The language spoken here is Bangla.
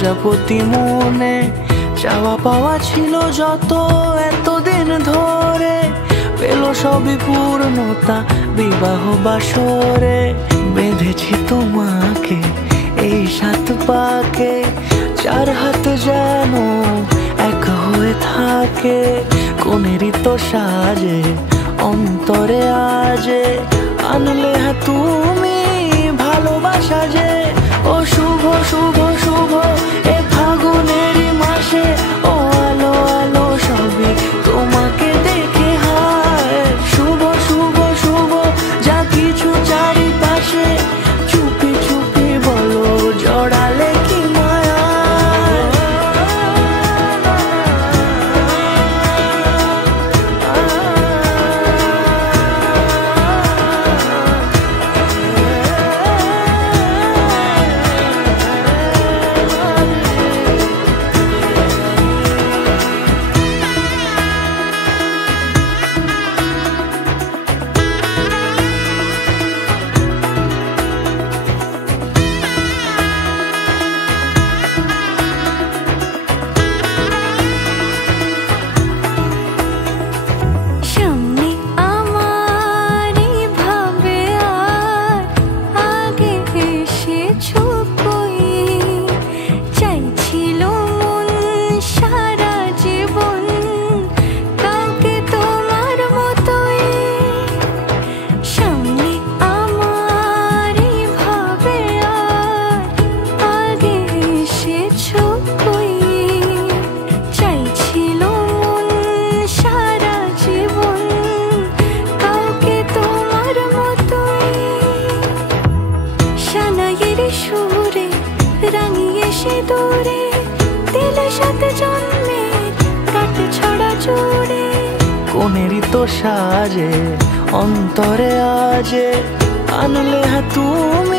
প্রজাপতি মনে চাওয়া পাওয়া ছিল যত এতদিন ধরে, পেল সবই পূর্ণতা বিবাহ বাসরে। বেঁধেছি তোমাকে এই 7 পাকে, 4 হাত যেন এক হয়ে থাকে। কোনেরই তো সাজে অন্তরে আজে আনলে তুমি ভালোবাসা যে। ও শুভ শুভ শুভ এ ফাগুনেরই মাসে, ও আলো আলো সবই তোমাকে দেখে হায়। শুভ শুভ শুভ যা কিছু চারিপাশে, চুপি চুপি বলো জড়ালে কি মায়া। সুরে রাঙিয়ে সে দূরে দিলে 7 জন্মের কাট ছড়া জোড়ে। কোনেরই তো সাজে অন্তরে আজে আনলে তুমি